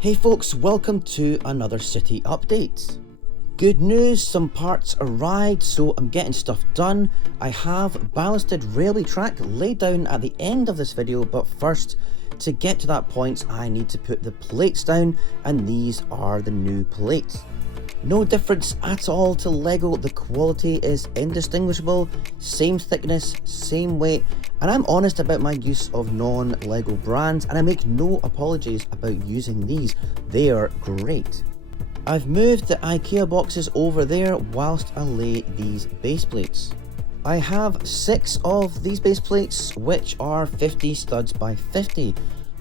Hey folks, welcome to another city update. Good news, some parts arrived, so I'm getting stuff done. I have ballasted railway track laid down at the end of this video, but first, to get to that point, I need to put the plates down, and these are the new plates. No difference at all to Lego, the quality is indistinguishable, same thickness, same weight, and I'm honest about my use of non-Lego brands, and I make no apologies about using these, they are great. I've moved the IKEA boxes over there whilst I lay these base plates. I have 6 of these base plates, which are 50 studs by 50.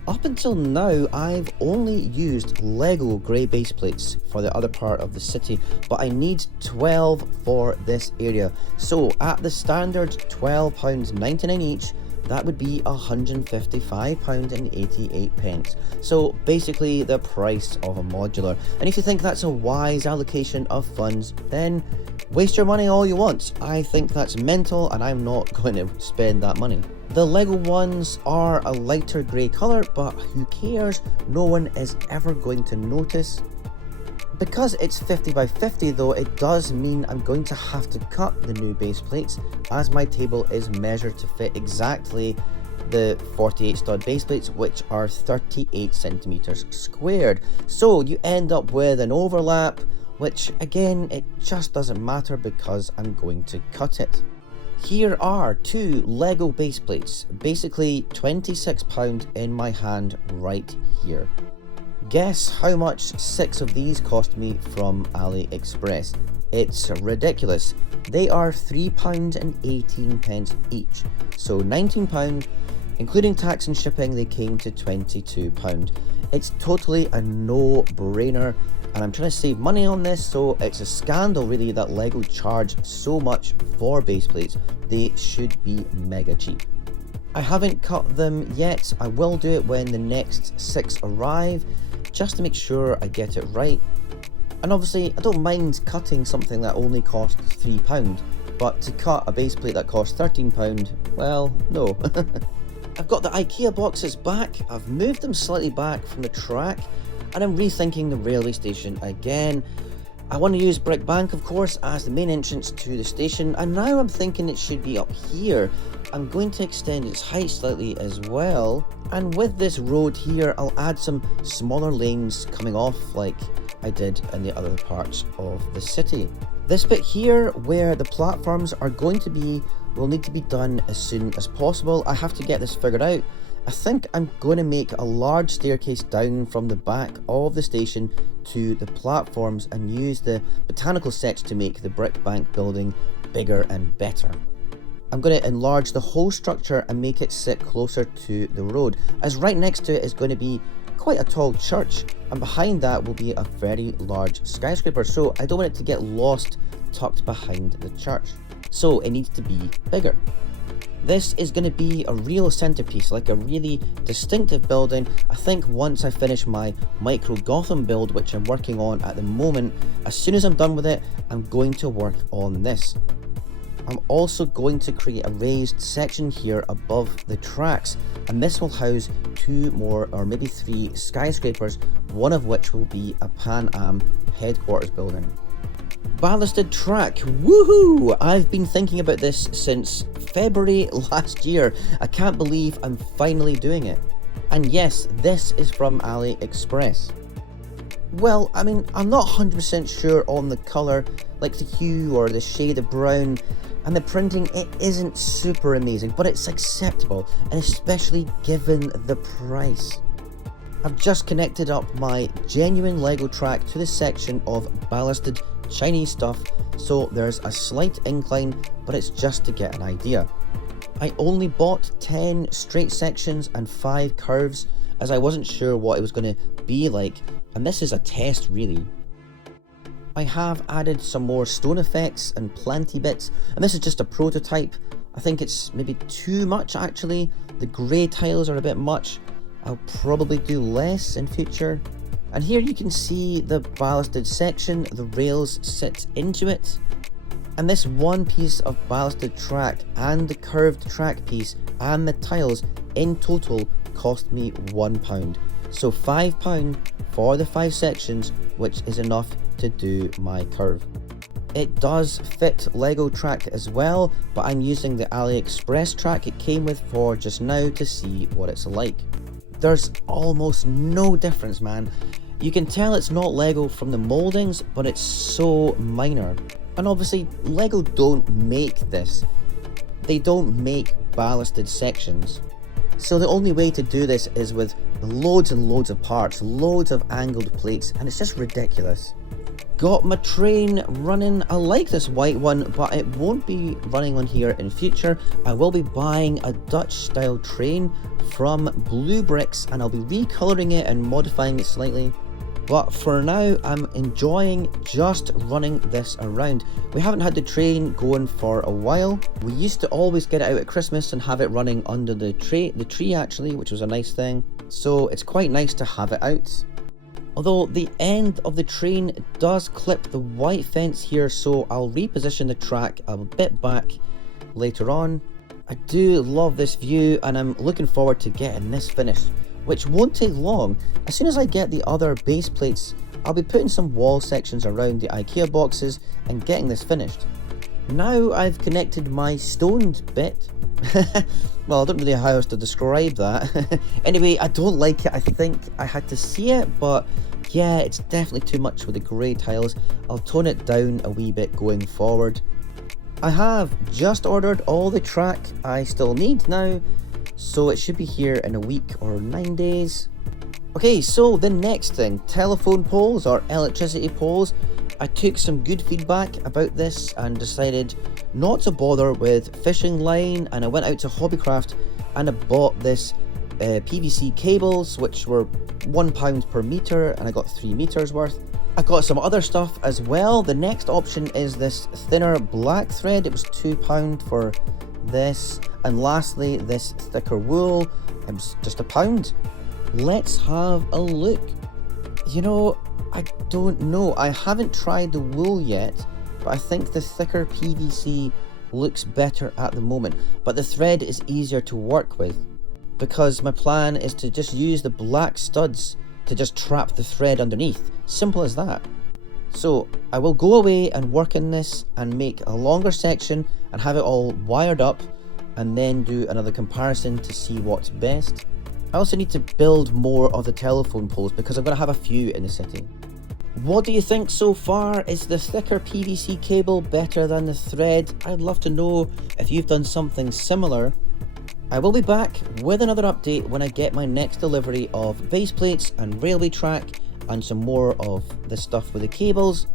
Up until now, I've only used Lego grey base plates for the other part of the city, but I need 12 for this area. So at the standard £12.99 each, that would be £155.88. So basically the price of a modular. And if you think that's a wise allocation of funds, then waste your money all you want. I think that's mental and I'm not going to spend that money. The Lego ones are a lighter grey colour, but who cares? No one is ever going to notice. Because it's 50 by 50 though, it does mean I'm going to have to cut the new base plates, as my table is measured to fit exactly the 48 stud base plates, which are 38 centimeters squared. So you end up with an overlap, which again, it just doesn't matter because I'm going to cut it. Here are 2 Lego base plates, basically £26 in my hand right here. Guess how much 6 of these cost me from AliExpress? It's ridiculous. They are £3.18 each, so £19, including tax and shipping they came to £22. It's totally a no-brainer, and I'm trying to save money on this, so it's a scandal really that Lego charge so much for base plates. They should be mega cheap. I haven't cut them yet. I will do it when the next 6 arrive, just to make sure I get it right. And obviously I don't mind cutting something that only costs £3, but to cut a base plate that costs £13, well, no. I've got the IKEA boxes back, I've moved them slightly back from the track, and I'm rethinking the railway station again. I want to use Brick Bank, of course, as the main entrance to the station, and now I'm thinking it should be up here. I'm going to extend its height slightly as well, and with this road here, I'll add some smaller lanes coming off like I did in the other parts of the city. This bit here, where the platforms are going to be, will need to be done as soon as possible. I have to get this figured out. I think I'm going to make a large staircase down from the back of the station to the platforms and use the botanical sets to make the Brick Bank building bigger and better. I'm going to enlarge the whole structure and make it sit closer to the road, as right next to it is going to be quite a tall church, and behind that will be a very large skyscraper, so I don't want it to get lost tucked behind the church. So it needs to be bigger. This is going to be a real centerpiece, like a really distinctive building. I think once I finish my micro Gotham build, which I'm working on at the moment, as soon as I'm done with it, I'm going to work on this. I'm also going to create a raised section here above the tracks, and this will house 2 more or maybe 3 skyscrapers, one of which will be a Pan Am headquarters building. Ballasted track, woohoo! I've been thinking about this since February last year. I can't believe I'm finally doing it. And yes, this is from AliExpress. Well, I mean, I'm not 100% sure on the colour, like the hue or the shade of brown, and the printing, it isn't super amazing, but it's acceptable, and especially given the price. I've just connected up my genuine Lego track to the section of ballasted Chinese stuff, so there's a slight incline, but it's just to get an idea. I only bought 10 straight sections and 5 curves, as I wasn't sure what it was going to be like, and this is a test really. I have added some more stone effects and planty bits, and this is just a prototype. I think it's maybe too much actually. The grey tiles are a bit much. I'll probably do less in future. And here you can see the ballasted section, the rails sit into it. And this one piece of ballasted track and the curved track piece and the tiles in total cost me £1. So £5 for the 5 sections, which is enough to do my curve. It does fit Lego track as well, but I'm using the AliExpress track it came with for just now to see what it's like. There's almost no difference, man. You can tell it's not Lego from the mouldings, but it's so minor. And obviously, Lego don't make this. They don't make ballasted sections. So the only way to do this is with loads and loads of parts, loads of angled plates, and it's just ridiculous. Got my train running. I like this white one, but it won't be running on here in future. I will be buying a Dutch style train from Blue Bricks, and I'll be recoloring it and modifying it slightly. But for now, I'm enjoying just running this around. We haven't had the train going for a while. We used to always get it out at Christmas and have it running under the tree actually, which was a nice thing. So it's quite nice to have it out. Although the end of the train does clip the white fence here, so I'll reposition the track a bit back later on. I do love this view and I'm looking forward to getting this finished, which won't take long. As soon as I get the other base plates, I'll be putting some wall sections around the IKEA boxes and getting this finished. Now I've connected my stoned bit. Well, I don't really know how else to describe that. Anyway, I don't like it. I think I had to see it, but yeah, it's definitely too much with the grey tiles. I'll tone it down a wee bit going forward. I have just ordered all the track I still need now, so it should be here in a week or 9 days. Okay, so the next thing, telephone poles or electricity poles. I took some good feedback about this and decided not to bother with fishing line, and I went out to Hobbycraft and I bought this PVC cables, which were £1 per meter, and I got 3 meters worth. I got some other stuff as well. The next option is this thinner black thread. It was £2 for this, and lastly this thicker wool. It was just £1. Let's have a look. You know, I don't know. I haven't tried the wool yet, but I think the thicker PVC looks better at the moment. But the thread is easier to work with, because my plan is to just use the black studs to just trap the thread underneath. Simple as that. So I will go away and work on this and make a longer section and have it all wired up, and then do another comparison to see what's best. I also need to build more of the telephone poles because I'm going to have a few in the city. What do you think so far? Is the thicker PVC cable better than the thread? I'd love to know if you've done something similar. I will be back with another update when I get my next delivery of base plates and railway track and some more of the stuff with the cables.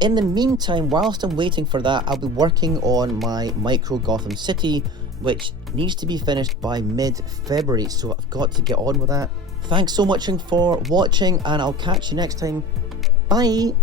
In the meantime, whilst I'm waiting for that, I'll be working on my Micro Gotham City, which needs to be finished by mid-February, so I've got to get on with that. Thanks so much for watching, and I'll catch you next time. Bye!